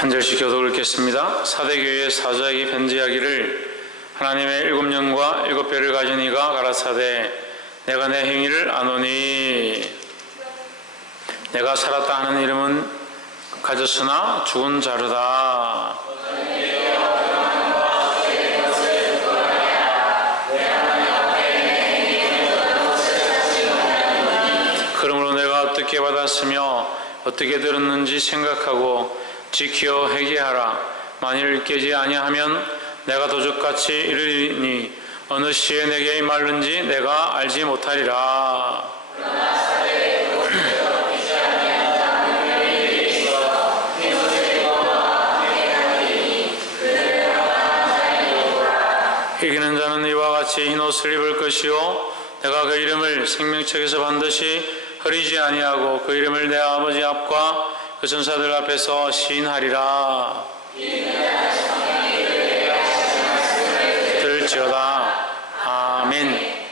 한 절씩 교독을 읽겠습니다. 사대교회의 사자에게 편지하기를 하나님의 7년과 7별을 가진 이가 가라사대 내가 내 행위를 아노니 내가 살았다 하는 이름은 가졌으나 죽은 자르다. 그러므로 내가 어떻게 받았으며 어떻게 들었는지 생각하고 지켜 회개하라. 만일 깨지 아니하면 내가 도적같이 이르리니 어느 시에 내게 말른지 내가 알지 못하리라. 이기는 자는 이와 같이 흰 옷을 입을 것이요 내가 그 이름을 생명책에서 반드시 흐리지 아니하고 그 이름을 내 아버지 앞과 그 전사들 앞에서 시인하리라. 들을지어다. 아멘.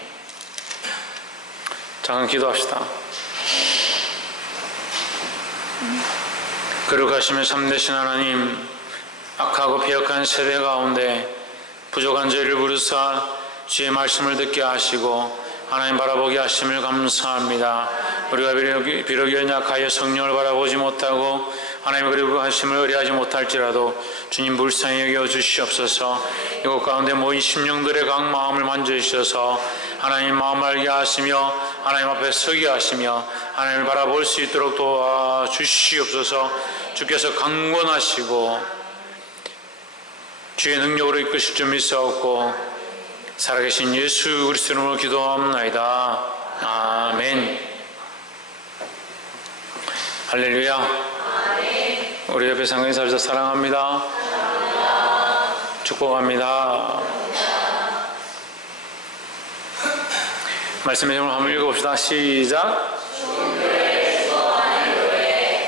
잠깐 기도합시다. 거룩하시며 참되신 하나님, 악하고 패역한 세대 가운데 부족한 저희를 부르사 주의 말씀을 듣게 하시고 하나님 바라보게 하심을 감사합니다. 우리가 비록 연약하여 성령을 바라보지 못하고 하나님의 거룩하심을 의뢰하지 못할지라도 주님 불쌍히 여겨 주시옵소서. 이곳 가운데 모인 심령들의 각 마음을 만져주셔서 하나님 마음을 알게 하시며 하나님 앞에 서게 하시며 하나님을 바라볼 수 있도록 도와주시옵소서. 주께서 강권하시고 주의 능력으로 이끄실 줄 믿사옵고 살아계신 예수 그리스도 이름으로 기도합나이다. 아멘. 할렐루야. 우리 옆에 상근이 사주셔 사랑합니다. 축복합니다. 말씀의 제목을 한번 읽어봅시다. 시작.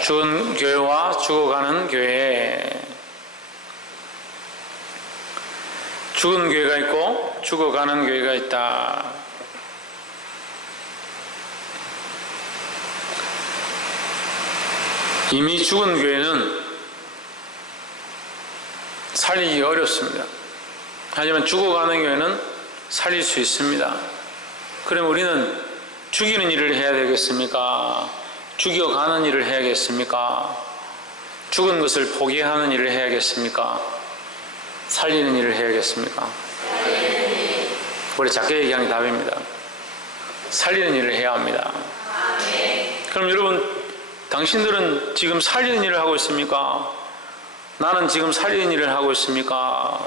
죽은 교회와 죽어가는 교회. 죽은 교회가 있고 죽어가는 교회가 있다. 이미 죽은 교회는 살리기가 어렵습니다. 하지만 죽어가는 교회는 살릴 수 있습니다. 그럼 우리는 죽이는 일을 해야 되겠습니까? 죽여가는 일을 해야겠습니까? 죽은 것을 포기하는 일을 해야겠습니까? 살리는 일을 해야겠습니까? 우리 작게 얘기하는 게 답입니다. 살리는 일을 해야 합니다. 그럼 여러분, 당신들은 지금 살리는 일을 하고 있습니까? 나는 지금 살리는 일을 하고 있습니까?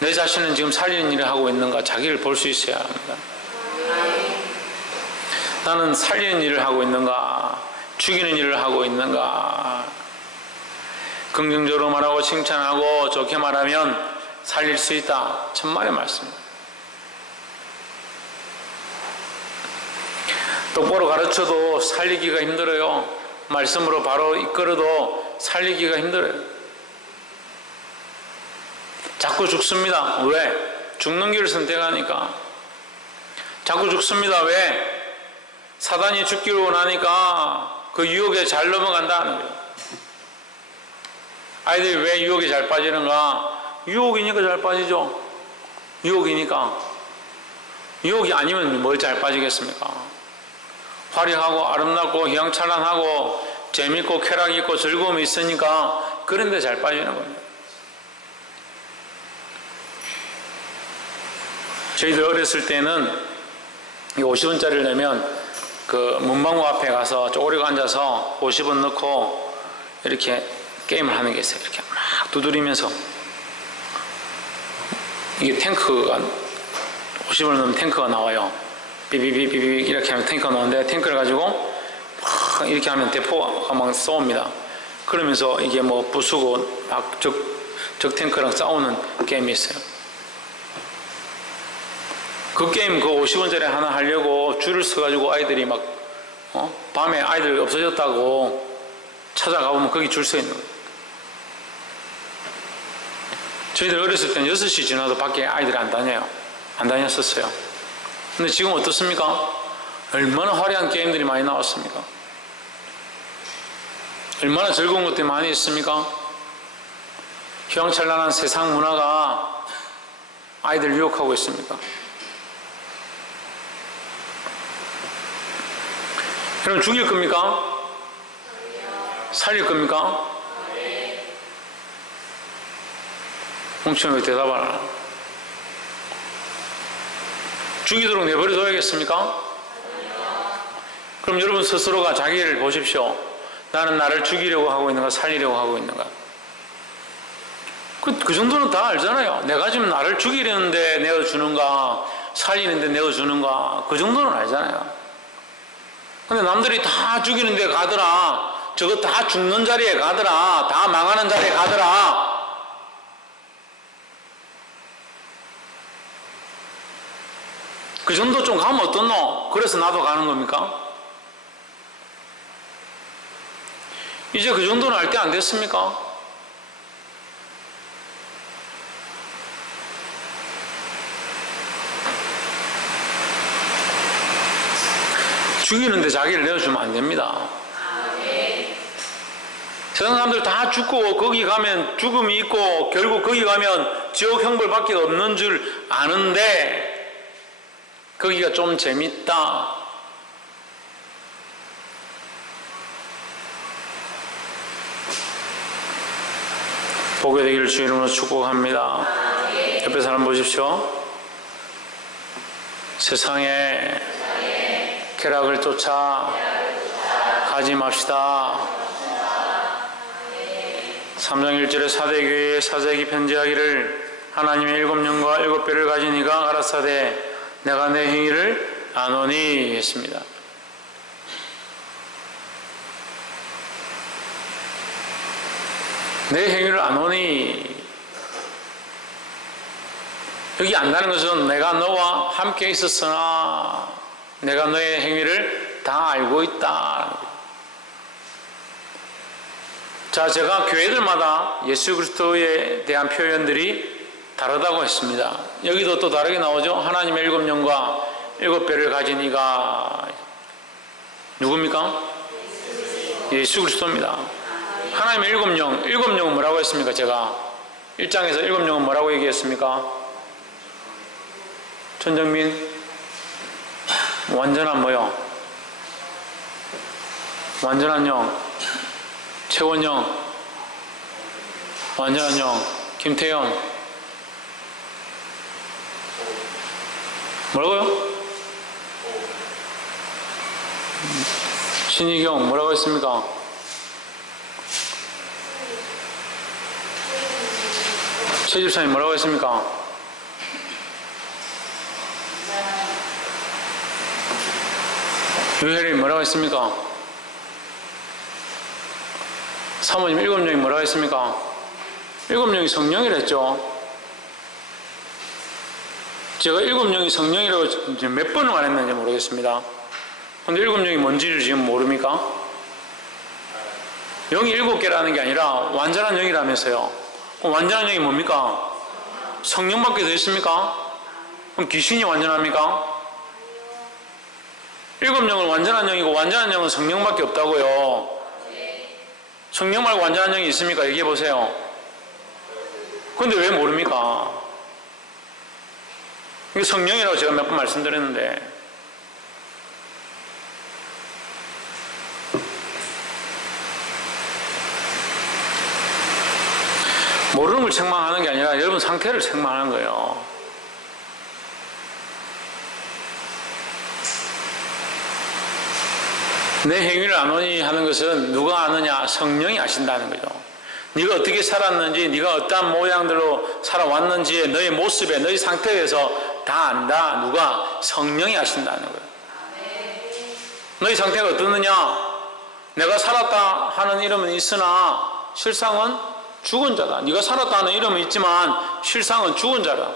내 자신은 지금 살리는 일을 하고 있는가? 자기를 볼 수 있어야 합니다. 나는 살리는 일을 하고 있는가? 죽이는 일을 하고 있는가? 긍정적으로 말하고 칭찬하고 좋게 말하면 살릴 수 있다. 천만의 말씀입니다. 똑바로 가르쳐도 살리기가 힘들어요. 말씀으로 바로 이끌어도 살리기가 힘들어요. 자꾸 죽습니다. 왜? 죽는 길을 선택하니까. 자꾸 죽습니다. 왜? 사단이 죽기를 원하니까 그 유혹에 잘 넘어간다는 거예요. 아이들이 왜 유혹에 잘 빠지는가? 유혹이니까 잘 빠지죠. 유혹이니까. 유혹이 아니면 뭘 잘 빠지겠습니까? 화려하고 아름답고 희망찬란하고 재밌고 쾌락이 있고 즐거움이 있으니까 그런 데 잘 빠지는 겁니다. 저희들 어렸을 때는 50원짜리를 내면 그 문방구 앞에 가서 쪼그리고 앉아서 50원 넣고 이렇게 게임을 하는 게 있어요. 이렇게 막 두드리면서 이게 탱크가 50원을 넣으면 탱크가 나와요. 삐삐삐삐 이렇게 하면 탱크가 나오는데 탱크를 가지고 막 이렇게 하면 대포가 막 쏘옵니다. 그러면서 이게 뭐 부수고 막 적 탱크랑 싸우는 게임이 있어요. 그 게임 그 50원짜리 하나 하려고 줄을 서가지고 아이들이 막 밤에 아이들 없어졌다고 찾아가보면 거기 줄 서 있는 거예요. 저희들 어렸을 때는 6시 지나도 밖에 아이들이 안 다녀요. 안 다녔었어요. 근데 지금 어떻습니까? 얼마나 화려한 게임들이 많이 나왔습니까? 얼마나 즐거운 것들이 많이 있습니까? 휘황찬란한 세상 문화가 아이들 유혹하고 있습니까? 그럼 죽일 겁니까? 살릴 겁니까? 홍치는 왜 대답 안 하나? 죽이도록 내버려둬야겠습니까? 그럼 여러분 스스로가 자기를 보십시오. 나는 나를 죽이려고 하고 있는가 살리려고 하고 있는가? 그 정도는 다 알잖아요. 내가 지금 나를 죽이려는데 내어주는가 살리는데 내어주는가 그 정도는 알잖아요. 근데 남들이 다 죽이는데 가더라, 저거 다 죽는 자리에 가더라, 다 망하는 자리에 가더라. 그 정도 좀 가면 어떻노? 그래서 나도 가는 겁니까? 이제 그 정도는 알 때 안 됐습니까? 죽이는데 자기를 내어주면 안 됩니다. 세상 사람들 다 죽고 거기 가면 죽음이 있고 결국 거기 가면 지옥 형벌밖에 없는 줄 아는데 거기가 좀 재밌다. 복이 되기를 주의 이름으로 축복합니다. 옆에 사람 보십시오. 세상에 쾌락을 쫓아 가지 맙시다. 3장 1절에 사대교회에 사제에게 편지하기를 하나님의 7영과 7뼈를 가진 이가 가라사대 내가 내 행위를 아노니 했습니다. 내 행위를 아노니, 여기 안다는 것은 내가 너와 함께 있었으나 내가 너의 행위를 다 알고 있다. 자, 제가 교회들마다 예수 그리스도에 대한 표현들이 다르다고 했습니다. 여기도 또 다르게 나오죠. 하나님의 7영과 7뼈를 가진 이가 누굽니까? 예수 그리스도입니다. 하나님의 7영, 7영은 뭐라고 했습니까? 제가 1장에서 7영은 뭐라고 얘기했습니까? 전정민, 완전한 뭐요? 완전한 영, 최원영, 완전한 영, 김태현, 뭐라고요? 신희경 뭐라고 했습니까? 최 집사님 뭐라고 했습니까? 유혜림 뭐라고 했습니까? 사모님 7영이 뭐라고 했습니까? 7영이 성령이랬죠. 제가 7영이 성령이라고 몇 번을 말했는지 모르겠습니다. 근데 7영이 뭔지를 지금 모릅니까? 영이 7개라는 게 아니라 완전한 영이라면서요. 그럼 완전한 영이 뭡니까? 성령밖에 더 있습니까? 그럼 귀신이 완전합니까? 7영은 완전한 영이고 완전한 영은 성령밖에 없다고요. 성령 말고 완전한 영이 있습니까? 얘기해 보세요. 근데 왜 모릅니까? 이게 성령이라고 제가 몇 번 말씀드렸는데, 모르는 걸 책망하는 게 아니라 여러분 상태를 책망하는 거예요. 내 행위를 아노니 하는 것은 누가 아느냐? 성령이 아신다는 거죠. 네가 어떻게 살았는지, 네가 어떠한 모양들로 살아왔는지, 너의 모습에, 너의 상태에서 다 안다. 누가? 성령이 아신다는 거예요. 너의 상태가 어떻느냐? 내가 살았다 하는 이름은 있으나 실상은 죽은 자다. 네가 살았다 하는 이름은 있지만 실상은 죽은 자다.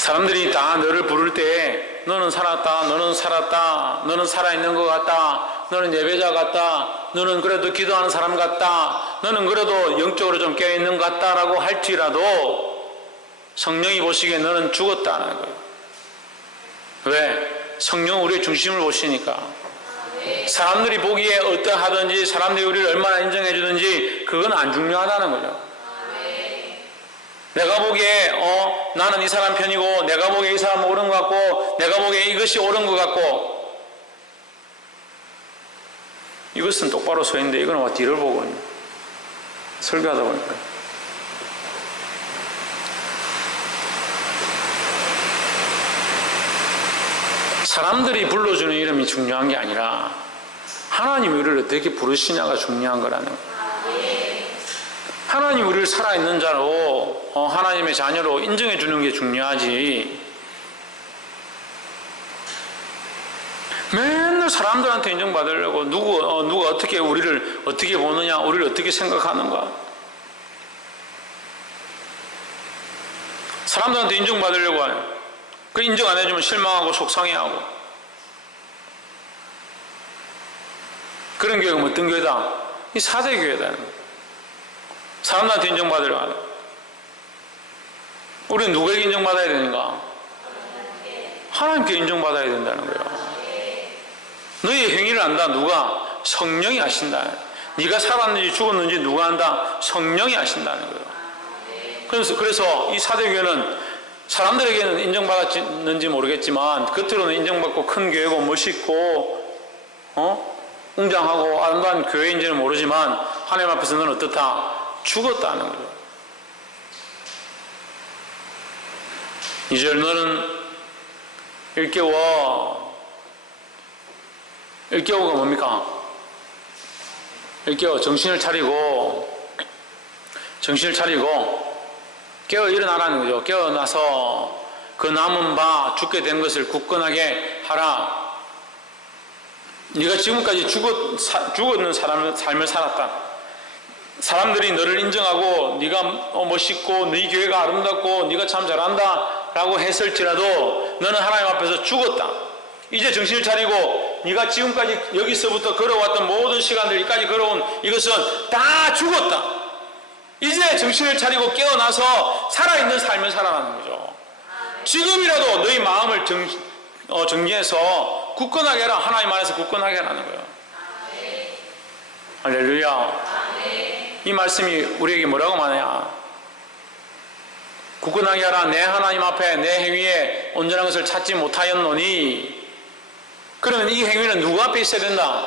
사람들이 다 너를 부를 때 너는 살았다, 너는 살았다, 너는 살아있는 것 같다, 너는 예배자 같다, 너는 그래도 기도하는 사람 같다, 너는 그래도 영적으로 좀 깨어있는 것 같다라고 할지라도 성령이 보시기에 너는 죽었다는 거예요. 왜? 성령은 우리의 중심을 보시니까. 사람들이 보기에 어떠하든지, 사람들이 우리를 얼마나 인정해 주든지 그건 안 중요하다는 거죠. 내가 보기에 나는 이 사람 편이고, 내가 보기에 이 사람은 옳은 것 같고, 내가 보기에 이것이 옳은 것 같고, 이것은 똑바로 서 있는데 이거는 와 뒤를 보고 설교하다 보니까 사람들이 불러주는 이름이 중요한 게 아니라 하나님 우리를 어떻게 부르시냐가 중요한 거라는 거예요. 하나님 우리를 살아있는 자로 하나님의 자녀로 인정해 주는 게 중요하지, 맨날 사람들한테 인정받으려고 누가 어떻게 우리를 어떻게 보느냐, 우리를 어떻게 생각하는가, 사람들한테 인정받으려고 해요. 그 인정 안 해주면 실망하고 속상해하고. 그런 교회가 어떤 교회다? 이 4대 교회다. 사람들한테 인정받으려고 하는. 우리는 누구에게 인정받아야 되는가? 하나님께 인정받아야 된다는 거예요. 너희의 행위를 안다. 누가? 성령이 아신다. 네가 살았는지 죽었는지 누가 안다? 성령이 아신다는 거예요. 그래서 이 4대 교회는 사람들에게는 인정받았는지 모르겠지만 겉으로는 인정받고 큰 교회고 멋있고 웅장하고 아름다운 교회인지는 모르지만 하나님 앞에서 너는 어떻다? 죽었다는 거죠. 2절 너는 일깨워가 뭡니까? 일깨워 정신을 차리고 깨어 일어나라는 거죠. 깨어나서 그 남은 바 죽게 된 것을 굳건하게 하라. 네가 지금까지 죽었는 삶을 살았다. 사람들이 너를 인정하고 네가 멋있고 네 교회가 아름답고 네가 참 잘한다 라고 했을지라도 너는 하나님 앞에서 죽었다. 이제 정신을 차리고 네가 지금까지 여기서부터 걸어왔던 모든 시간들까지 걸어온 이것은 다 죽었다. 이제 정신을 차리고 깨어나서 살아있는 삶을 살아가는 거죠. 지금이라도 너희 마음을 정리해서 굳건하게 해라. 하나님 안에서 굳건하게 하라는 거예요. 할렐루야. 이 말씀이 우리에게 뭐라고 말하냐? 굳건하게 하라. 내 하나님 앞에 내 행위에 온전한 것을 찾지 못하였노니. 그러면 이 행위는 누구 앞에 있어야 된다?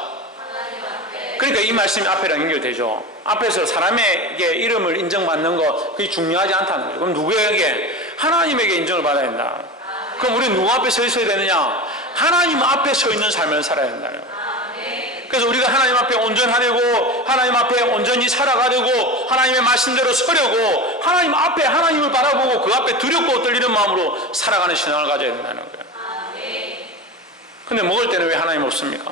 그러니까 이 말씀이 앞에랑 연결되죠. 앞에서 사람에게 이름을 인정받는 거 그게 중요하지 않다는 거예요. 그럼 누구에게? 하나님에게 인정을 받아야 된다. 그럼 우리는 누구 앞에 서 있어야 되느냐? 하나님 앞에 서 있는 삶을 살아야 된다는 거예요. 그래서 우리가 하나님 앞에 온전하려고, 하나님 앞에 온전히 살아가려고, 하나님의 말씀대로 서려고, 하나님 앞에 하나님을 바라보고 그 앞에 두렵고 떨리는 마음으로 살아가는 신앙을 가져야 된다는 거예요. 근데 먹을 때는 왜 하나님 없습니까?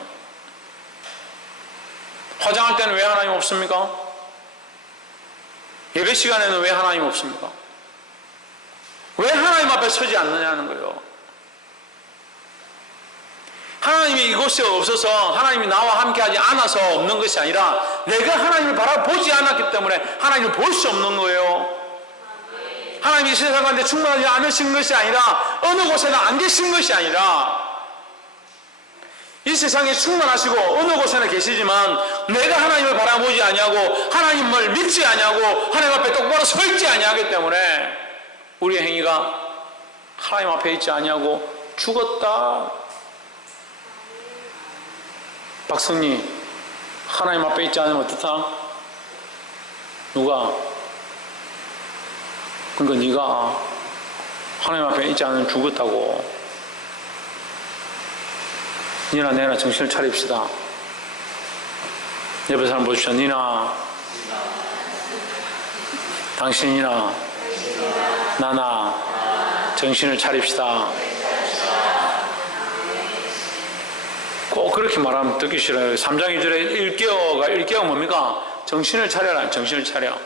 화장할 때는 왜 하나님 없습니까? 예배 시간에는 왜 하나님 없습니까? 왜 하나님 앞에 서지 않느냐는 거예요. 하나님이 이곳에 없어서 하나님이 나와 함께하지 않아서 없는 것이 아니라 내가 하나님을 바라보지 않았기 때문에 하나님을 볼 수 없는 거예요. 하나님이 세상 가운데 충만하지 않으신 것이 아니라 어느 곳에나 안 계신 것이 아니라 이 세상에 충만하시고 어느 곳에나 계시지만 내가 하나님을 바라보지 아니하고 하나님을 믿지 아니하고 하나님 앞에 똑바로 서 있지 아니하기 때문에 우리의 행위가 하나님 앞에 있지 아니하고 죽었다. 박성리, 하나님 앞에 있지 않으면 어떻다? 누가? 그러니까 네가 하나님 앞에 있지 않으면 죽었다고. 니나 내나 정신을 차립시다. 옆에 사람 보십시오. 니나 당신이나 나나 정신을 차립시다. 꼭 그렇게 말하면 듣기 싫어요. 3장 1절에 일깨워 뭡니까? 정신을 차려라. 정신을 차려.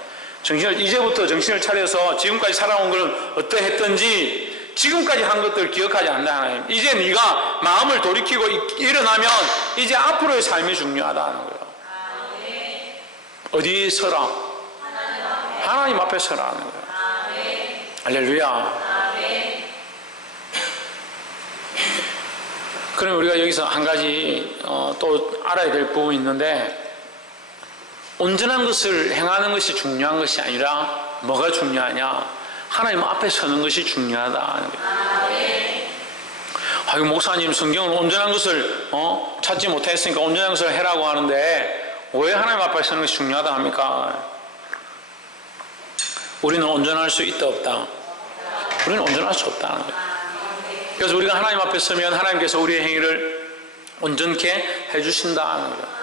이제부터 정신을 차려서 지금까지 살아온 것은 어떠했던지 지금까지 한 것들 기억하지 않는다. 하나님. 이제 네가 마음을 돌이키고 일어나면 이제 앞으로의 삶이 중요하다는 거예요. 어디 서라? 하나님 앞에 서라는 거예요. 할렐루야. 그럼 우리가 여기서 한 가지 또 알아야 될 부분이 있는데, 온전한 것을 행하는 것이 중요한 것이 아니라 뭐가 중요하냐? 하나님 앞에 서는 것이 중요하다. 아유, 목사님 성경은 온전한 것을 찾지 못했으니까 온전한 것을 해라고 하는데 왜 하나님 앞에 서는 것이 중요하다 합니까? 우리는 온전할 수 있다 없다? 우리는 온전할 수 없다는 거예요. 그래서 우리가 하나님 앞에 서면 하나님께서 우리의 행위를 온전케 해주신다는 거예요.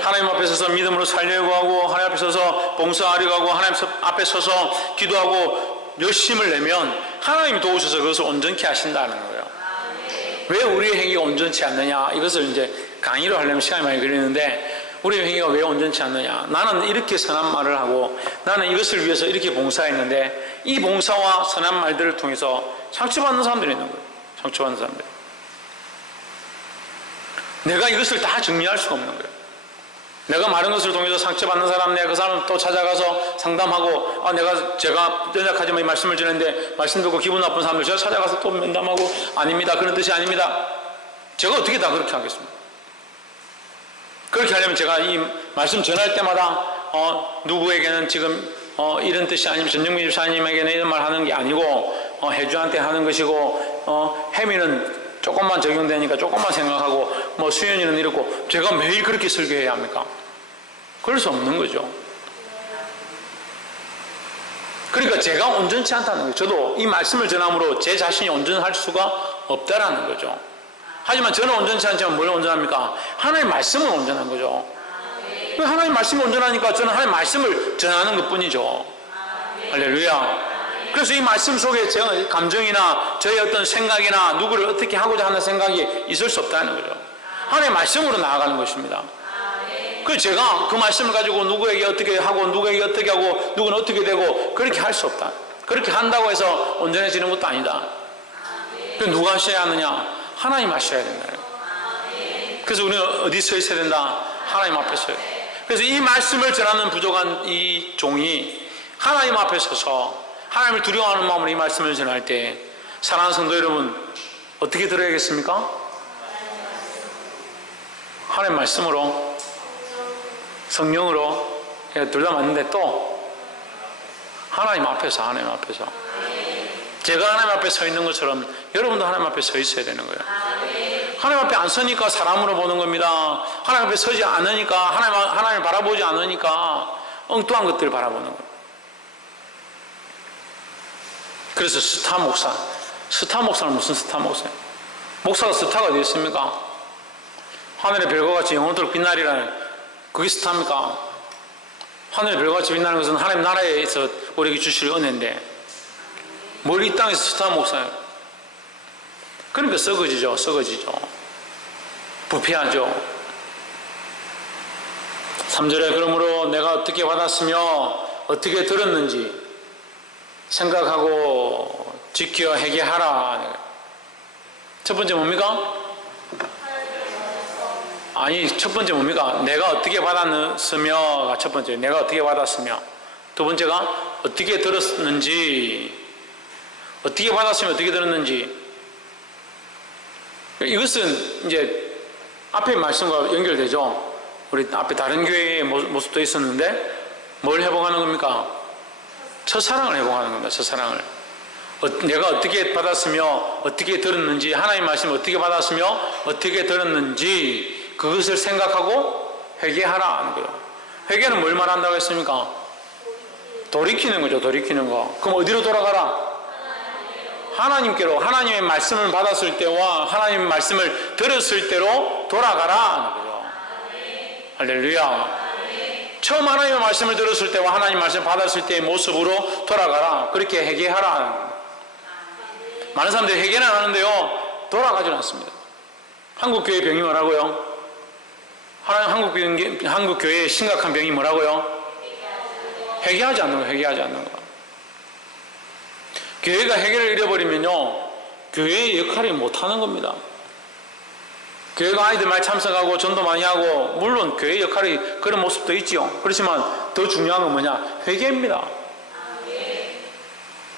하나님 앞에 서서 믿음으로 살려고 하고, 하나님 앞에 서서 봉사하려고 하고, 하나님 앞에 서서 기도하고 열심을 내면 하나님이 도우셔서 그것을 온전케 하신다는 거예요. 왜 우리의 행위가 온전치 않느냐? 이것을 이제 강의로 하려면 시간이 많이 걸리는데, 우리의 행위가 왜 온전치 않느냐? 나는 이렇게 선한 말을 하고, 나는 이것을 위해서 이렇게 봉사했는데, 이 봉사와 선한 말들을 통해서 상처받는 사람들이 있는 거예요. 상처받는 사람들. 내가 이것을 다 정리할 수가 없는 거예요. 내가 말한 것을 통해서 상처받는 사람, 내가 그 사람을 또 찾아가서 상담하고, 제가 연약하지만 이 말씀을 전했는데 말씀 듣고 기분 나쁜 사람들 제가 찾아가서 또 면담하고, 아닙니다, 그런 뜻이 아닙니다. 제가 어떻게 다 그렇게 하겠습니까? 그렇게 하려면 제가 이 말씀 전할 때마다 누구에게는 지금 이런 뜻이 아니면 전정민 집사님에게는 이런 말 하는 게 아니고 해주한테 하는 것이고, 혜미는 조금만 적용되니까 조금만 생각하고, 수연이는 이렇고, 제가 매일 그렇게 설교해야 합니까? 그럴 수 없는 거죠. 그러니까 제가 온전치 않다는 거예요. 저도 이 말씀을 전함으로 제 자신이 온전할 수가 없다라는 거죠. 하지만 저는 온전치 않지만 뭘 온전합니까? 하나님의 말씀은 온전한 거죠. 하나님의 말씀이 온전하니까 저는 하나님의 말씀을 전하는 것 뿐이죠. 할렐루야. 그래서 이 말씀 속에 제 감정이나 저의 어떤 생각이나 누구를 어떻게 하고자 하는 생각이 있을 수 없다는 거죠. 하나님의 말씀으로 나아가는 것입니다. 그래서 제가 그 말씀을 가지고 누구에게 어떻게 하고, 누구에게 어떻게 하고, 누구는 어떻게 되고, 그렇게 할 수 없다. 그렇게 한다고 해서 온전해지는 것도 아니다. 그래서 누가 하셔야 하느냐? 하나님 하셔야 된다. 그래서 우리는 어디 서 있어야 된다? 하나님 앞에 서야 된다. 그래서 이 말씀을 전하는 부족한 이 종이 하나님 앞에 서서 하나님을 두려워하는 마음으로 이 말씀을 전할 때, 사랑하는 성도 여러분, 어떻게 들어야겠습니까? 하나님 말씀으로, 성령으로, 둘 다 맞는데 또 하나님 앞에서, 하나님 앞에서. 제가 하나님 앞에 서 있는 것처럼 여러분도 하나님 앞에 서 있어야 되는 거예요. 하나님 앞에 안 서니까 사람으로 보는 겁니다. 하나님 앞에 서지 않으니까, 하나님을 바라보지 않으니까 엉뚱한 것들을 바라보는 거예요. 그래서 스타 목사는 무슨 스타 목사예요? 목사가 스타가 어디 있습니까? 하늘의 별과같이 영원토록 빛나리라는, 그게 스타입니까? 하늘의 별과같이 빛나는 것은 하나님 나라에서 우리에게 주실 은혜인데, 뭘 이 땅에서 스타 목사예요? 그러니까 썩어지죠. 부패하죠. 3절에 그러므로 내가 어떻게 받았으며 어떻게 들었는지 생각하고 지켜 회개하라. 첫 번째 뭡니까? 아니, 첫 번째 뭡니까? 내가 어떻게 받았으며가 첫 번째. 내가 어떻게 받았으며. 두 번째가 어떻게 들었는지. 어떻게 받았으며 어떻게 들었는지. 이것은 이제 앞에 말씀과 연결되죠. 우리 앞에 다른 교회의 모습도 있었는데 뭘 회복하는 겁니까? 첫사랑을 회복하는 겁니다. 첫사랑을. 내가 어떻게 받았으며 어떻게 들었는지, 하나님 말씀 어떻게 받았으며 어떻게 들었는지 그것을 생각하고 회개하라 하는 거예요. 회개는 뭘 말한다고 했습니까? 돌이키는 거죠. 돌이키는 거. 그럼 어디로 돌아가라? 하나님께로. 하나님의 말씀을 받았을 때와 하나님의 말씀을 들었을 때로 돌아가라 하는 거죠. 할렐루야. 처음 하나님의 말씀을 들었을 때와 하나님 말씀을 받았을 때의 모습으로 돌아가라. 그렇게 회개하라. 많은 사람들이 회개는 하는데요, 돌아가지는 않습니다. 한국교회 병이 뭐라고요? 한국교회의 심각한 병이 뭐라고요? 회개하지 않는 거, 회개하지 않는 거. 교회가 회개를 잃어버리면요, 교회의 역할이 못하는 겁니다. 교회가 아이들 많이 참석하고 전도 많이 하고, 물론 교회의 역할이 그런 모습도 있지요. 그렇지만 더 중요한 건 뭐냐? 회개입니다.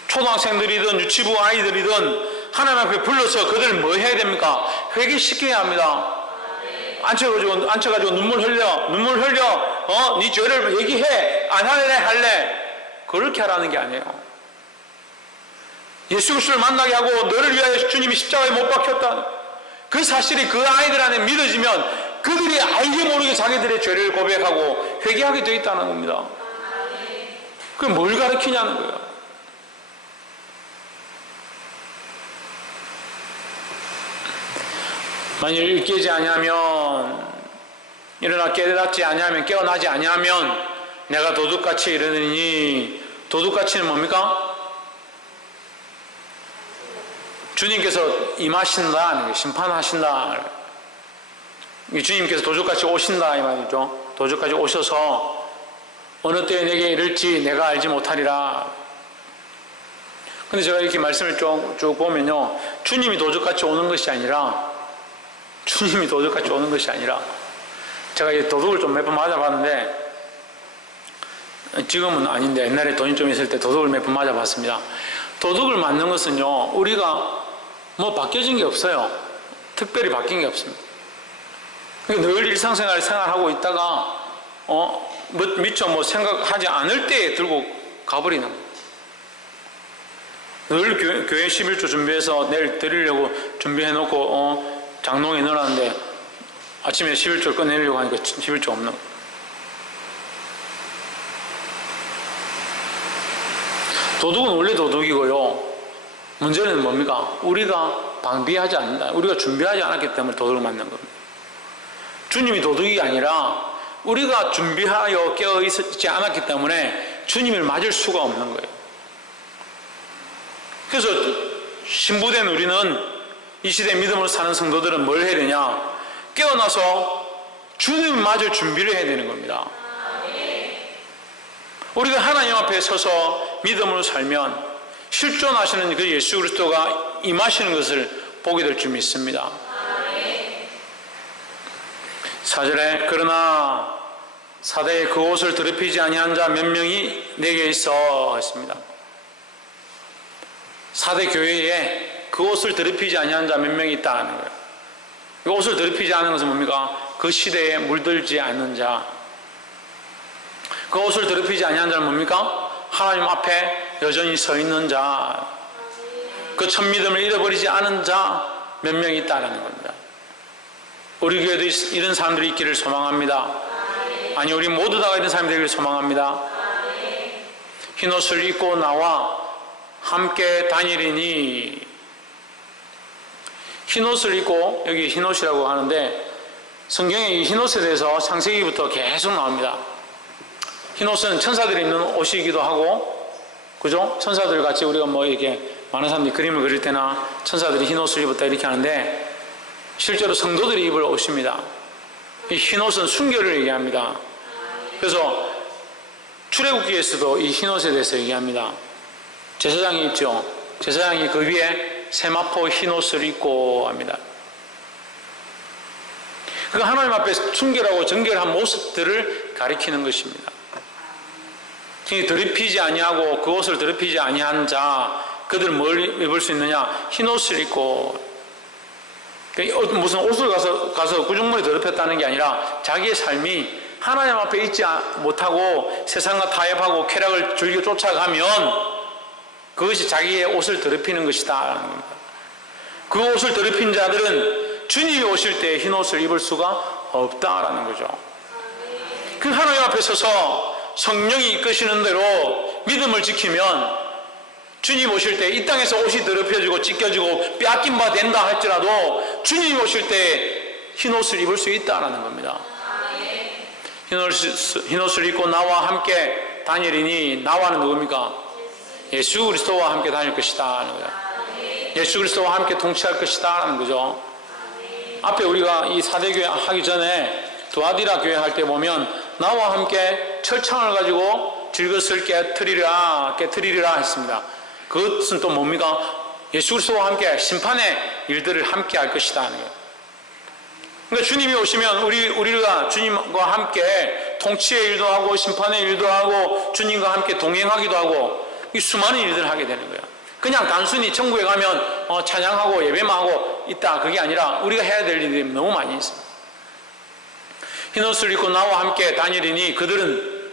초등학생들이든 유치부 아이들이든 하나님 앞에 불러서 그들을 뭐 해야 됩니까? 회개시켜야 합니다. 앉혀가지고 눈물 흘려, 네 죄를 얘기해. 안 할래? 그렇게 하라는 게 아니에요. 예수 그리스도를 만나게 하고 너를 위하여 주님이 십자가에 못 박혔다. 그 사실이 그 아이들 안에 믿어지면 그들이 알게 모르게 자기들의 죄를 고백하고 회개하게 되어 있다는 겁니다. 그게 뭘 가르치냐는 거예요. 만일 깨지 아니하면, 일어나 깨닫지 아니하면, 깨어나지 아니하면 내가 도둑같이 이르느니, 도둑같이는 뭡니까? 주님께서 임하신다, 심판하신다. 주님께서 도둑같이 오신다 이 말이죠. 도둑같이 오셔서 어느 때에 내게 이를지 내가 알지 못하리라. 근데 제가 이렇게 말씀을 쭉 보면요, 주님이 도둑같이 오는 것이 아니라, 제가 이 도둑을 좀 몇 번 맞아봤는데, 지금은 아닌데 옛날에 돈이 좀 있을 때 도둑을 몇 번 맞아봤습니다. 도둑을 맞는 것은요, 우리가 뭐 바뀌어진 게 없어요. 특별히 바뀐 게 없습니다. 늘 일상생활하고 있다가 미처 뭐 생각하지 않을 때에 들고 가버리는 거예요. 늘 교회 11조 준비해서 내일 드리려고 준비해놓고 장롱에 넣어놨는데 아침에 11조를 꺼내려고 하니까 11조 없는 거예요. 도둑은 원래 도둑이고요. 문제는 뭡니까? 우리가 방비하지 않는다. 우리가 준비하지 않았기 때문에 도둑을 맞는 겁니다. 주님이 도둑이 아니라 우리가 준비하여 깨어있지 않았기 때문에 주님을 맞을 수가 없는 거예요. 그래서 신부된 우리는, 이 시대에 믿음으로 사는 성도들은 뭘 해야 되냐? 깨어나서 주님을 맞을 준비를 해야 되는 겁니다. 우리가 하나님 앞에 서서 믿음으로 살면 실존하시는 그 예수 그리스도가 임하시는 것을 보게 될 줄 믿습니다. 4절에 그러나 사대에 그 옷을 더럽히지 아니한 자 몇 명이 내게 있어 했습니다. 사대 교회에 그 옷을 더럽히지 아니한 자 몇 명이 있다는 거예요. 이 옷을 더럽히지 않은 것은 뭡니까? 그 시대에 물들지 않는 자. 그 옷을 더럽히지 아니한 자는 뭡니까? 하나님 앞에 여전히 서 있는 자, 그 첫 믿음을 잃어버리지 않은 자 몇 명이 있다는 겁니다. 우리 교회도 이런 사람들이 있기를 소망합니다. 아니, 우리 모두 다 이런 사람이 되기를 소망합니다. 흰옷을 입고 나와 함께 다니리니, 흰옷을 입고, 여기 흰옷이라고 하는데 성경에 이 흰옷에 대해서 창세기부터 계속 나옵니다. 흰옷은 천사들이 입는 옷이기도 하고, 그죠? 천사들 같이 우리가 뭐 이렇게 많은 사람들이 그림을 그릴 때나 천사들이 흰옷을 입었다 이렇게 하는데, 실제로 성도들이 입을 옷입니다. 이 흰옷은 순결을 얘기합니다. 그래서 출애굽기에서도 이 흰옷에 대해서 얘기합니다. 제사장이 입죠. 제사장이 그 위에 세마포 흰옷을 입고 합니다. 그 하나님 앞에 순결하고 정결한 모습들을 가리키는 것입니다. 더럽히지 아니하고 그 옷을 더럽히지 아니한 자, 그들 뭘 입을 수 있느냐? 흰옷을 입고. 무슨 옷을 가서 구중물이 더럽혔다는 게 아니라 자기의 삶이 하나님 앞에 있지 못하고 세상과 타협하고 쾌락을 즐겨 쫓아가면 그것이 자기의 옷을 더럽히는 것이다. 그 옷을 더럽힌 자들은 주님이 오실 때 흰옷을 입을 수가 없다라는 거죠. 그 하나님 앞에 서서 성령이 이끄시는 대로 믿음을 지키면 주님 오실 때 이 땅에서 옷이 더럽혀지고 찢겨지고 빼앗긴 바 된다 할지라도 주님 오실 때 흰옷을 입을 수 있다는 겁니다. 흰옷을 입고 나와 함께 다니리니, 나와는 누굽니까? 예수 그리스도와 함께 다닐 것이다 하는 거예요. 예수 그리스도와 함께 동치할 것이다 하는 거죠. 앞에 우리가 이 사대교회 하기 전에 두아디라 교회 할 때 보면 나와 함께 철창을 가지고 질것을 깨트리리라 했습니다. 그것은 또 뭡니까? 예수 그리스도와 함께 심판의 일들을 함께 할 것이다 하는 거예요. 그러니까 주님이 오시면 우리가 주님과 함께 통치의 일도 하고 심판의 일도 하고 주님과 함께 동행하기도 하고 이 수많은 일들을 하게 되는 거예요. 그냥 단순히 천국에 가면 찬양하고 예배만 하고 있다, 그게 아니라 우리가 해야 될 일이 너무 많이 있습니다. 흰옷을 입고 나와 함께 다니리니 그들은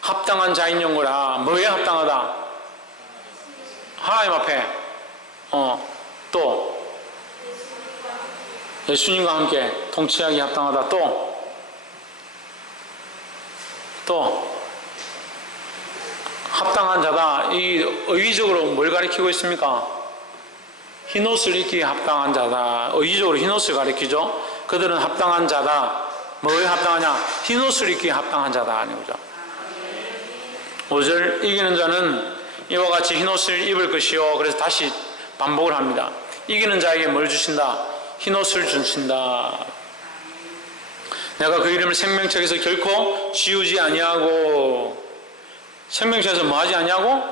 합당한 자인 영거라. 뭐에 합당하다? 하나님 앞에 또 예수님과 함께 통치하기 합당하다. 또 합당한 자다. 이 의의적으로 뭘 가리키고 있습니까? 흰옷을 입기에 합당한 자다. 의의적으로 흰옷을 가리키죠. 그들은 합당한 자다. 뭐에 합당하냐? 흰옷을 입기에 합당한 자다 하는 거죠. 5절, 이기는 자는 이와 같이 흰옷을 입을 것이요. 그래서 다시 반복을 합니다. 이기는 자에게 뭘 주신다? 흰옷을 주신다. 내가 그 이름을 생명책에서 결코 지우지 아니하고. 생명책에서 뭐 하지 아니하고?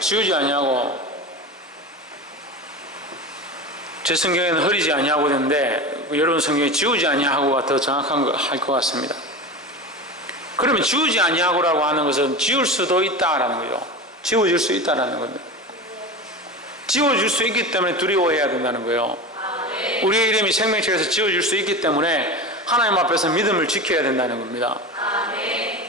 지우지 아니하고. 제 성경에는 흐리지 아니하고 되는데 여러분 성경에 지우지 아니하고가 더 정확한 할 것 같습니다. 그러면 지우지 아니하고라고 하는 것은 지울 수도 있다라는 거죠. 지워질 수 있다라는 겁니다. 지워질 수 있기 때문에 두려워해야 된다는 거예요. 우리의 이름이 생명책에서 지워질 수 있기 때문에 하나님 앞에서 믿음을 지켜야 된다는 겁니다.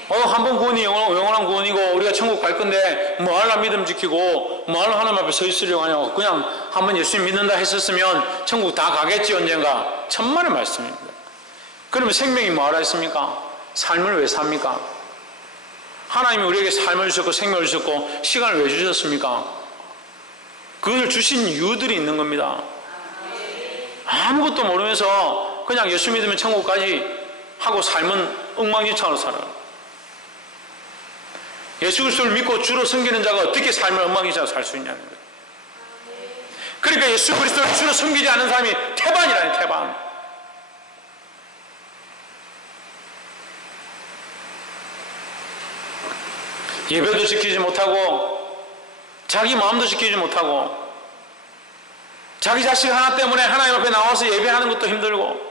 한 번 구원이 영원한 구원이고 우리가 천국 갈 건데 뭐 하려 믿음 지키고 뭐 하려 하나님 앞에 서 있으려고 하냐고. 그냥 한번 예수님 믿는다 했었으면 천국 다 가겠지 언젠가. 천만의 말씀입니다. 그러면 생명이 뭐 하라 했습니까? 삶을 왜 삽니까? 하나님이 우리에게 삶을 주셨고 생명을 주셨고 시간을 왜 주셨습니까? 그걸 주신 이유들이 있는 겁니다. 아무것도 모르면서 그냥 예수 믿으면 천국까지 하고 삶은 엉망진창으로 살아요. 예수 그리스도를 믿고 주로 섬기는 자가 어떻게 삶을 엉망진창으로 살 수 있냐는 거예요. 그러니까 예수 그리스도를 주로 섬기지 않은 사람이 태반이라는 태반. 예배도 지키지 못하고 자기 마음도 지키지 못하고 자기 자식 하나 때문에 하나님 앞에 나와서 예배하는 것도 힘들고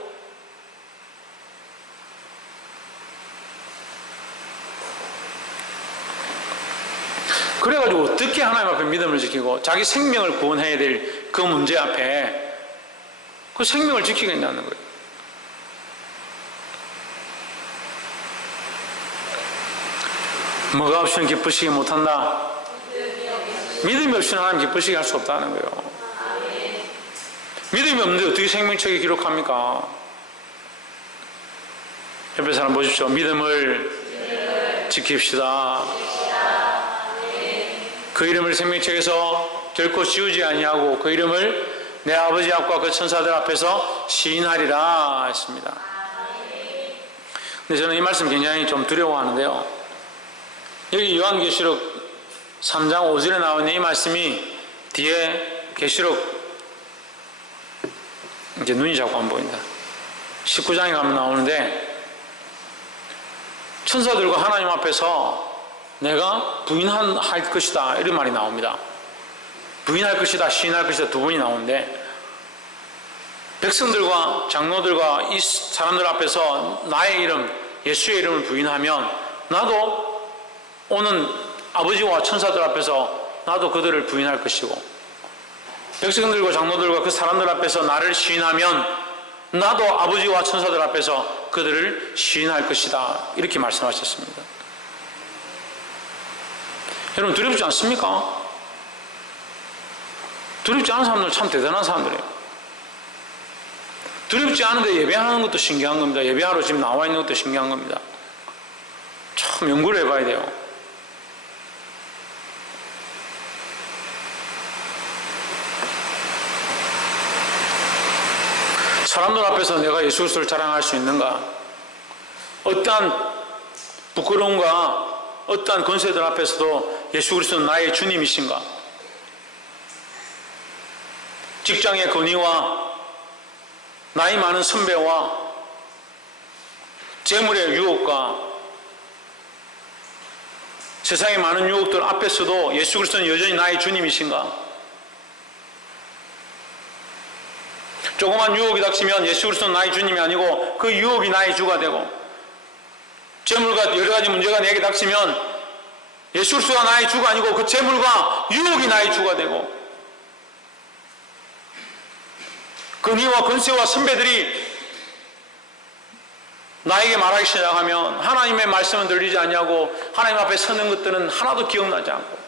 그래가지고 어떻게 하나님 앞에 믿음을 지키고 자기 생명을 구원해야 될 그 문제 앞에 그 생명을 지키겠냐는 거예요. 뭐가 없이는 기쁘시게 못한다? 믿음이 없이는 하나님 기쁘시게 할 수 없다는 거예요. 믿음이 없는데 어떻게 생명책에 기록합니까? 옆에 사람 보십시오. 믿음을 지킵시다. 그 이름을 생명책에서 결코 지우지 아니하고 그 이름을 내 아버지 앞과 그 천사들 앞에서 시인하리라 했습니다. 근데 저는 이 말씀 굉장히 좀 두려워하는데요. 여기 요한계시록 3장 5절에 나와 있는 이 말씀이 뒤에 계시록 이제 눈이 자꾸 안 보인다. 19장에 가면 나오는데 천사들과 하나님 앞에서 내가 부인할 것이다 이런 말이 나옵니다. 부인할 것이다, 시인할 것이다 두 번이 나오는데 백성들과 장로들과 이 사람들 앞에서 나의 이름, 예수의 이름을 부인하면 나도 오는 아버지와 천사들 앞에서 나도 그들을 부인할 것이고 백성들과 장로들과 그 사람들 앞에서 나를 시인하면 나도 아버지와 천사들 앞에서 그들을 시인할 것이다 이렇게 말씀하셨습니다. 여러분 두렵지 않습니까? 두렵지 않은 사람들은 참 대단한 사람들이에요. 두렵지 않은데 예배하는 것도 신기한 겁니다. 예배하러 지금 나와 있는 것도 신기한 겁니다. 참 연구를 해봐야 돼요. 사람들 앞에서 내가 예수 그리스도를 자랑할 수 있는가? 어떠한 부끄러움과 어떠한 권세들 앞에서도 예수 그리스도는 나의 주님이신가? 직장의 권위와 나이 많은 선배와 재물의 유혹과 세상의 많은 유혹들 앞에서도 예수 그리스도는 여전히 나의 주님이신가? 조그만 유혹이 닥치면 예수 그리스도는 나의 주님이 아니고 그 유혹이 나의 주가 되고 재물과 여러 가지 문제가 내게 닥치면 예수 그리스도가 나의 주가 아니고 그 재물과 유혹이 나의 주가 되고 권위와 권세와 선배들이 나에게 말하기 시작하면 하나님의 말씀은 들리지 않냐고 하나님 앞에 서는 것들은 하나도 기억나지 않고,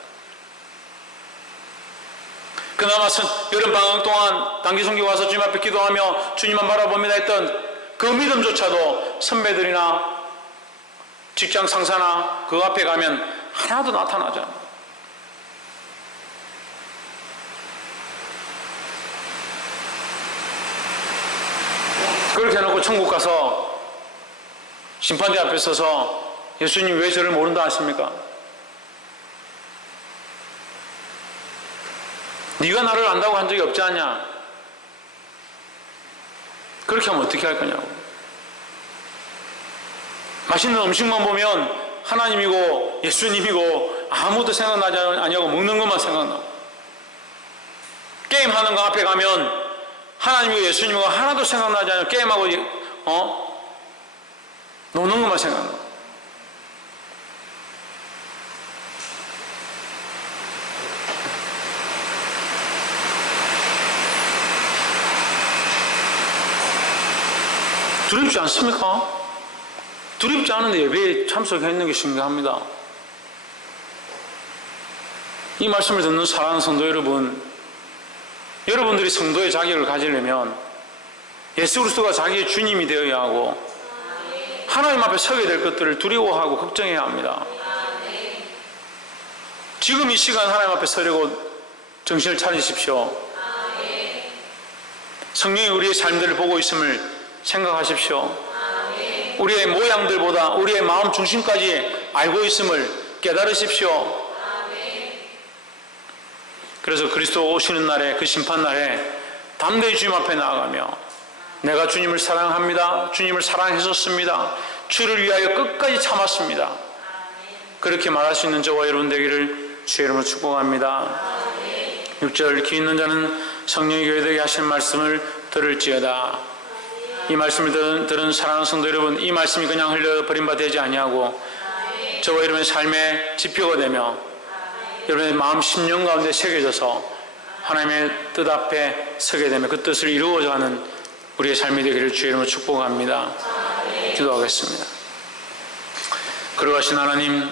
그나마 여름 방학 동안 단기 선교 와서 주님 앞에 기도하며 주님만 바라봅니다 했던 그 믿음조차도 선배들이나 직장 상사나 그 앞에 가면 하나도 나타나지 않아요. 그렇게 해놓고 천국 가서 심판대 앞에 서서 예수님 왜 저를 모른다 하십니까? 네가 나를 안다고 한 적이 없지 않냐? 그렇게 하면 어떻게 할 거냐고. 맛있는 음식만 보면 하나님이고 예수님이고 아무도 생각나지 않냐고 먹는 것만 생각나고, 게임하는 거 앞에 가면 하나님이고 예수님이고 하나도 생각나지 않냐고 게임하고 노는 것만 생각나고. 두렵지 않습니까? 두렵지 않은데 예배에 참석했는 게 신기합니다. 이 말씀을 듣는 사랑하는 성도 여러분, 여러분들이 성도의 자격을 가지려면 예수 그리스도가 자기의 주님이 되어야 하고 하나님 앞에 서게 될 것들을 두려워하고 걱정해야 합니다. 지금 이 시간 하나님 앞에 서려고 정신을 차리십시오. 성령이 우리의 삶들을 보고 있음을 생각하십시오. 우리의 모양들보다 우리의 마음 중심까지 알고 있음을 깨달으십시오. 그래서 그리스도 오시는 날에, 그 심판날에 담대히 주님 앞에 나아가며 내가 주님을 사랑합니다, 주님을 사랑했었습니다, 주를 위하여 끝까지 참았습니다, 그렇게 말할 수 있는 저와 여러분 되기를 주의 이름으로 축복합니다. 6절 귀 있는 자는 성령이 교회되게 하실 말씀을 들을지어다. 이 말씀을 들은 사랑하는 성도 여러분, 이 말씀이 그냥 흘려버린 바 되지 아니하고 저와 여러분의 삶의 지표가 되며 여러분의 마음 심령 가운데 새겨져서 하나님의 뜻 앞에 서게 되며 그 뜻을 이루어가는 우리의 삶이 되기를 주의 이름으로 축복합니다. 기도하겠습니다. 거룩하신 하나님,